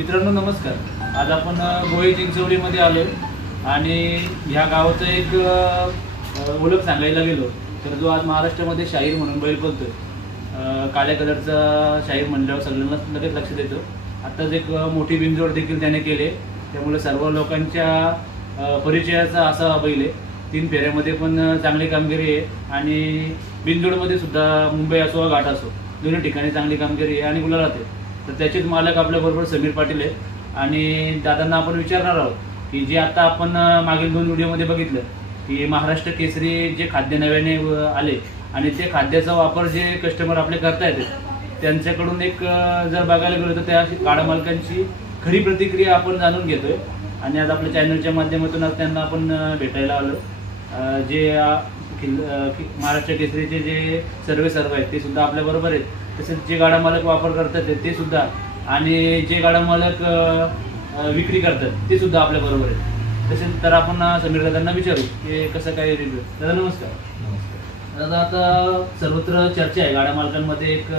मित्रांनो नमस्कार. आज आपण गोळे चिंचवलीमध्ये आलो आणि ह्या गावाचं एक ओळख सांगायला गेलो तर जो आज महाराष्ट्रामध्ये शाहीर म्हणून बैल बोलतोय, काळ्या कलरचा शाहीर म्हणल्यावर सगळ्यांना लगेच लक्षात येतं. आत्ताच एक मोठी बिनजोड देखील त्याने केले, त्यामुळे सर्व लोकांच्या परिचयाचा असा बैल आहे. 3 फेऱ्यामध्ये पण चांगली कामगिरी आहे आणि बिनजोडमध्ये सुद्धा मुंबई असो घाट असो दोन्ही ठिकाणी चांगली कामगिरी आहे आणि गुलालात आहे. तर त्याचेच मालक आपल्याबरोबर समीर पाटील आहे आणि दादांना आपण विचारणार आहोत की जे आता आपण मागील 2 व्हिडिओमध्ये बघितलं की महाराष्ट्र केसरी जे खाद्य नव्याने आले आणि ते खाद्याचा वापर जे कस्टमर आपले करता येते त्यांच्याकडून एक जर बघायला गेलो तर त्या गाडा मालकांची खरी प्रतिक्रिया आपण जाणून घेतोय आणि आज आपल्या चॅनलच्या माध्यमातून आज त्यांना आपण भेटायला आलो. जे महाराष्ट्र केसरीचे जे सर्व आहेत ते सुद्धा आपल्या बरोबर आहेत, तसेच जे गाडा मालक वापर करतात ते सुद्धा आणि जे गाडा मालक विक्री करतात ते सुद्धा आपल्या बरोबर आहेत. तसेच तर आपण समीर दादांना विचारू की कसं काय रिव्ह्यू. दादा नमस्कार. दादा, आता सर्वत्र चर्चा आहे गाडा मालकांमध्ये एक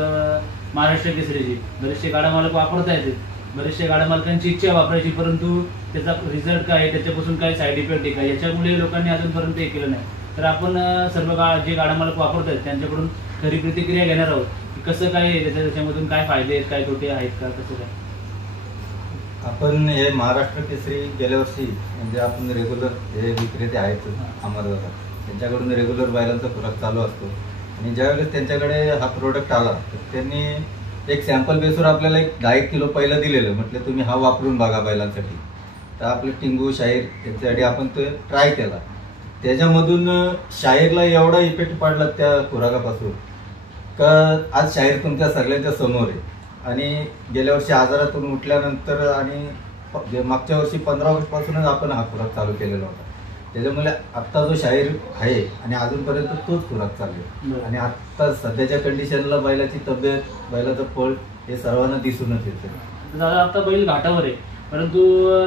महाराष्ट्र केसरीची. बरेचसे गाडा मालक वापरता येतात, बरेचशा गाड्या मालकांची इच्छा आहे वापरायची, परंतु त्याचा रिझल्ट काय आहे, त्याच्यापासून काय साईड इफेक्ट आहे का, याच्यामुळे लोकांनी अजूनपर्यंत हे केलं नाही. तर आपण सर्व जे गाडा मालक वापरतात त्यांच्याकडून खरी प्रतिक्रिया घेणार आहोत की कसं काय आहे, त्याच्यामधून काय फायदे आहेत, काय तोटे आहेत का, कसं काय. आपण हे महाराष्ट्र केसरी गेल्या वर्षी म्हणजे आपण रेग्युलर हे विक्रेते आहेत आम्हाला त्यांच्याकडून रेग्युलर बैलांचा खुराक चालू असतो आणि ज्यावेळेस त्यांच्याकडे हा प्रोडक्ट आला तर त्यांनी एक सॅम्पल बेसवर आपल्याला एक 10 किलो पहिलं दिलेलं. म्हटलं तुम्ही हा वापरून बघा बैलांसाठी. तर आपलं टिंगू शाहीर त्याच्यासाठी आपण ते ट्राय केला. त्याच्यामधून शाहीरला एवढा इफेक्ट पडला त्या खुराकापासून का आज शाहीर तुमच्या सगळ्यांच्या समोर आहे. आणि गेल्या वर्षी आजारातून उठल्यानंतर आणि मागच्या वर्षी 15 ऑगस्टपासूनच आपण हा खुराक चालू केलेला होता. त्याच्यामुळे आत्ता जो शाहीर आहे आणि अजूनपर्यंत तोच खुराक चालू आहे आणि आत्ता सध्याच्या कंडिशनला बैलाची तब्येत, बैलाचं पळ हे सर्वांना दिसूनच येते. दादा, आता बैल घाटावर आहे, परंतु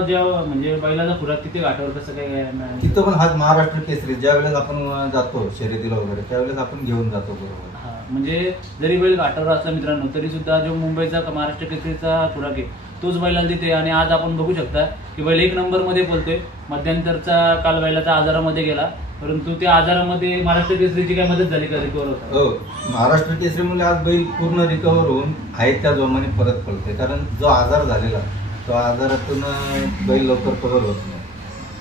जेव्हा म्हणजे बैलाचा खुराक तिथे घाटावर कसं काय तिथं पण हा महाराष्ट्र केसरी ज्या वेळेस आपण जातो शर्यतीला वगैरे त्यावेळेस आपण घेऊन जातो बरोबर. म्हणजे जरी बैल घाटावर असला मित्रांनो तरी सुद्धा जो मुंबईचा महाराष्ट्र केसरीचा खुराक आहे तोच बैलाला देते. आणि आज आपण बघू शकता की बैल 1 नंबरमध्ये बोलतोय. मध्यंतरचा काल बैलाचा आजारामध्ये गेला, परंतु त्या आजारामध्ये महाराष्ट्र केसरीची काय मदत झाली का रिकवर होता? हो, महाराष्ट्र केसरीमुळे आज बैल पूर्ण रिकवर होऊन आहे त्या जोमाने परत पडतोय. कारण जो आजार झालेला तो आजारातून बैल लवकर कव्हर होत नाही.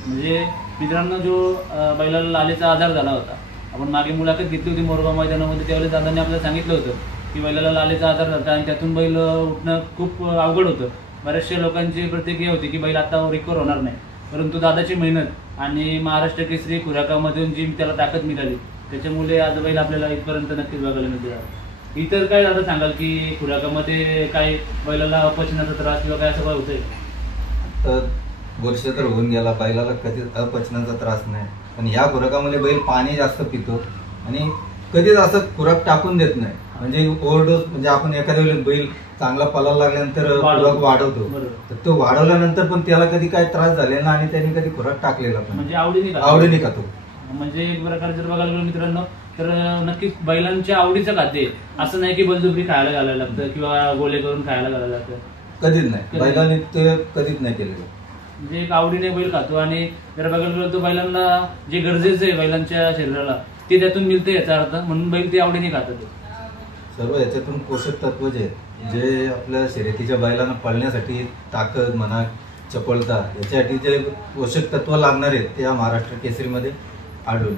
म्हणजे मित्रांनो, जो बैलाला लालेचा आजार झाला होता, आपण मागे मुलाखत घेतली होती मोरगाव मैदानामध्ये, त्यावेळेस दादांनी आपल्याला सांगितलं होतं की बैलाला लालेचा आजार झाला आणि त्यातून बैल उठणं खूप अवघड होतं. बऱ्याचशा लोकांची प्रतिक्रिया होती की बैल आता रिकवर होणार नाही, परंतु दादाची मेहनत आणि महाराष्ट्र केसरी खुराकामधून जी त्याला ताकद मिळाली त्याच्यामुळे आज बैल आपल्याला इथपर्यंत नक्कीच बघायला मिळते. इतर काय दादा सांगाल की खुराकामध्ये काय बैलाला अपचनाचा त्रास किंवा काय असं काय होतंय? तर वर्ष तर होऊन गेला बैलाला कधीच अपचनाचा त्रास नाही, पण ह्या खुराकामध्ये बैल पाणी जास्त पितो आणि कधीच असं खुराक टाकून देत नाही. म्हणजे ओव्हरडोस म्हणजे आपण एखाद्या वेळेस बैल चांगला पळायला लागल्यानंतर खुराक वाढवतो, तर तो वाढवल्यानंतर पण त्याला कधी काय त्रास झालेला आणि त्याने कधी खुराक टाकलेला पण म्हणजे आवडीने खातो. म्हणजे एक प्रकारे जर बघायला गेलो मित्रांनो तर नक्कीच बैलांच्या आवडीचं खाद्य आहे. असं नाही की बलजुबरी खायला घालायला लागतं किंवा गोळे करून खायला घालायला लागतं, कधीच नाही. बैलाने ते कधीच नाही केलेलं. म्हणजे एक आवडीने बैल खातो आणि जर बघायला गेलो तर बैलांना जे गरजेचं आहे बैलांच्या शरीराला ते त्यातून मिळतं याचा अर्थ, म्हणून बैल ते आवडीने खातात. सर्व याच्यातून पोषक तत्व जे आपल्या शर्यतीच्या बैलांना पळण्यासाठी ताकद म्हणा, चपळता याच्यासाठी जे पोषक तत्व लागणार आहेत ते या महाराष्ट्र केसरीमध्ये आढळून.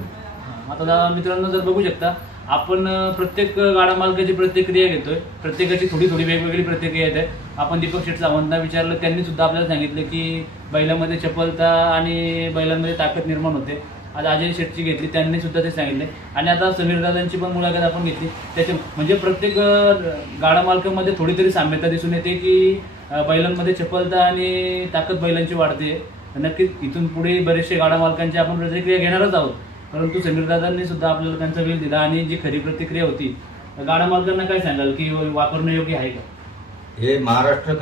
आता मित्रांनो जर बघू शकता आपण प्रत्येक गाडा मालकाची प्रतिक्रिया घेतोय, प्रत्येकाची थोडी वेगवेगळी प्रतिक्रिया येते. आपण दीपक शेठ सावंतांना विचारलं, त्यांनी सुद्धा आपल्याला सांगितलं की बैलामध्ये चपलता आणि बैलांमध्ये ताकद निर्माण होते. आज अजय शेठची घेतली, त्यांनी सुद्धा ते सांगितले आणि आता समीर दादांची पण मुलाखत आपण घेतली. त्याच्या म्हणजे प्रत्येक गाडा मालकामध्ये थोडी तरी साम्यता दिसून येते की बैलांमध्ये चपलता आणि ताकद बैलांची वाढते. नक्कीच इथून पुढे बरेचसे गाडा मालकांची आपण प्रतिक्रिया घेणारच आहोत, परंतु समीर दादांनी सुद्धा आपल्याला त्यांचा वेळ दिला आणि जी खरी प्रतिक्रिया होती गाडा मालकांना काय सांगाल की वापरणं योग्य आहे का? हे महाराष्ट्र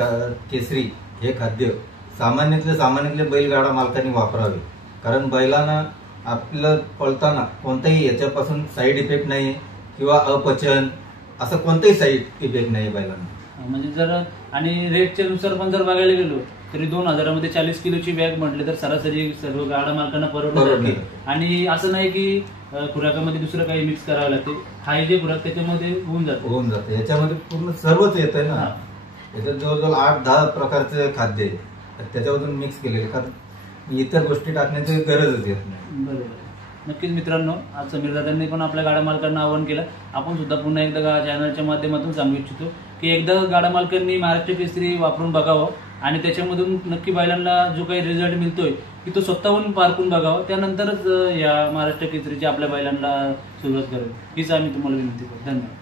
केसरी हे खाद्य सामान्यातले बैलगाडा मालकांनी वापरावे. कारण बैलांना आपलं पळताना कोणताही याच्यापासून साईड इफेक्ट नाही किंवा अपचन असं कोणताही साईड इफेक्ट नाही बैलांना. म्हणजे जर आणि रेटच्या नुसार पण जर बघायला गेलो तरी 2000 40 किलोची बॅग म्हटले तर सरासरी सर्व गाडा मालकांना परवडते. आणि असं नाही की खुराकामध्ये दुसरं काही मिक्स करावं लागते. हा जे खुराक त्याच्यामध्ये होऊन जाते. याच्यामध्ये पूर्ण सर्वच येत ना. याच्यात जवळजवळ 8-10 प्रकारचे खाद्य आहे, त्याच्यामधून मिक्स केलेले, कारण इतर गोष्टी टाकण्याची गरजच येत नाही. बरोबर. नक्कीच मित्रांनो, आज समीर दादांनी पण आपल्या गाडा मालकांना आवाहन केलं. आपण सुद्धा पुन्हा एकदा चॅनलच्या माध्यमातून सांगू इच्छितो की एकदा गाडा मालकांनी महाराष्ट्र केसरी वापरून बघावं आणि त्याच्यामधून नक्की बैलांना जो काही रिझल्ट मिळतोय की तो स्वतःहून पारखून बघावा, त्यानंतरच या महाराष्ट्र केसरीची आपल्या बैलांना सुरुवात करावी. हीच आम्ही तुम्हाला विनंती करतो. धन्यवाद.